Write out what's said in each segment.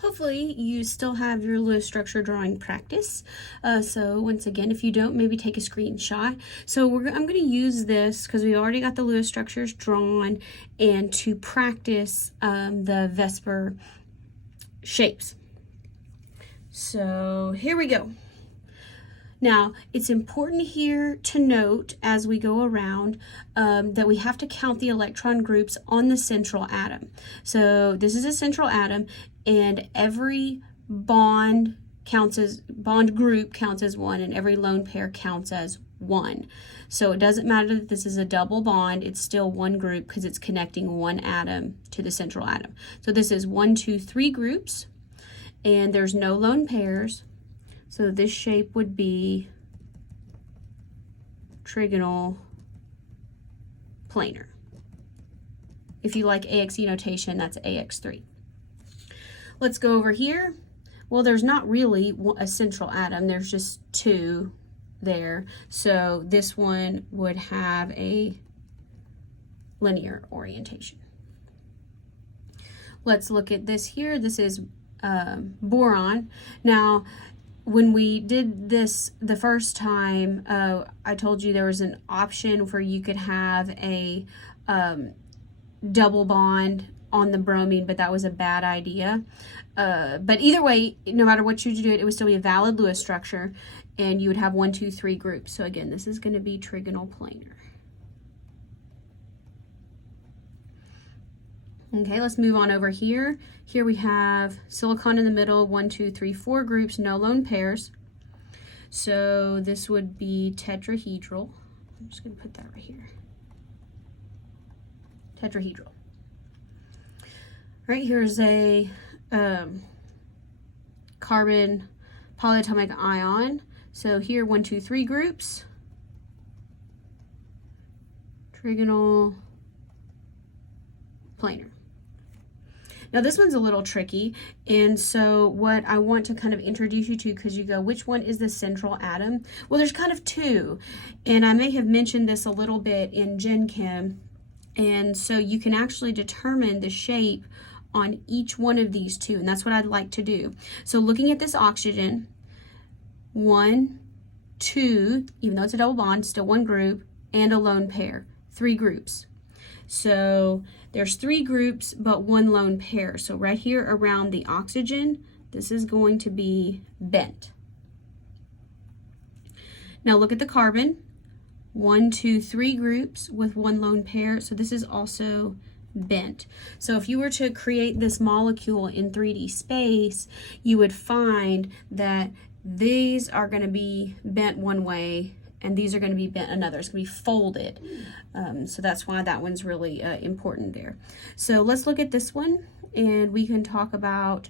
Hopefully you still have your Lewis structure drawing practice. So once again, if you don't, maybe take a screenshot. So I'm going to use this because we already got the Lewis structures drawn, and to practice the VSEPR shapes. So here we go. Now, it's important here to note as we go around that we have to count the electron groups on the central atom. So this is a central atom, and every bond group counts as one, and every lone pair counts as one. So it doesn't matter that this is a double bond, it's still one group because it's connecting one atom to the central atom. So this is 1, 2, 3 groups, and there's no lone pairs. So this shape would be trigonal planar. If you like AXE notation, that's AX3. Let's go over here. Well, there's not really a central atom, there's just two there. So this one would have a linear orientation. Let's look at this here. This is boron. Now, when we did this the first time, I told you there was an option where you could have a double bond on the bromine, but that was a bad idea. But either way, no matter what you do, it would still be a valid Lewis structure, and you would have 1, 2, 3 groups. So again, this is going to be trigonal planar. Okay, let's move on over here. Here we have silicon in the middle, 1, 2, 3, 4 groups, no lone pairs. So this would be tetrahedral. I'm just going to put that right here. Tetrahedral. Right, here's a carbon polyatomic ion. So here, 1, 2, 3 groups. Trigonal planar. Now this one's a little tricky, and so what I want to kind of introduce you to, because you go, which one is the central atom? Well, there's kind of two, and I may have mentioned this a little bit in Gen Chem, and so you can actually determine the shape on each one of these two, and that's what I'd like to do. So looking at this oxygen, 1, 2, even though it's a double bond, still one group, and a lone pair, 3 groups. So there's 3 groups, but 1 lone pair. So right here around the oxygen, this is going to be bent. Now look at the carbon, 1, 2, 3 groups with 1 lone pair. So this is also bent. So if you were to create this molecule in 3D space, you would find that these are going to be bent one way, and these are going to be bent another. It's going to be folded. So that's why that one's really important there. So let's look at this one, and we can talk about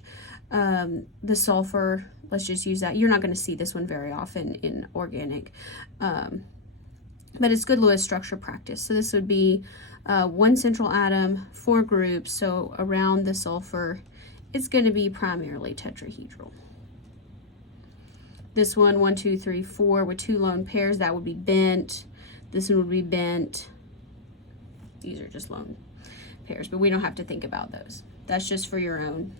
the sulfur. Let's just use that. You're not going to see this one very often in organic, but it's good Lewis structure practice. So this would be 1 central atom, 4 groups. So around the sulfur, it's going to be primarily tetrahedral. This one, 1, 2, 3, 4 with 2 lone pairs, that would be bent. This one would be bent. These are just lone pairs, but we don't have to think about those. That's just for your own.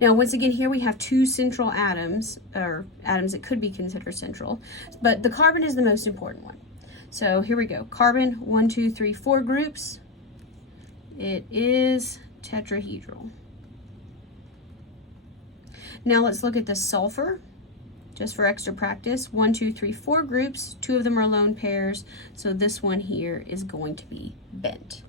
Now, once again, here we have 2 central atoms, or atoms that could be considered central, but the carbon is the most important one. So here we go. Carbon, 1, 2, 3, 4 groups. It is tetrahedral. Now let's look at the sulfur. Just for extra practice, 1, 2, 3, 4 groups, 2 of them are lone pairs, so this one here is going to be bent.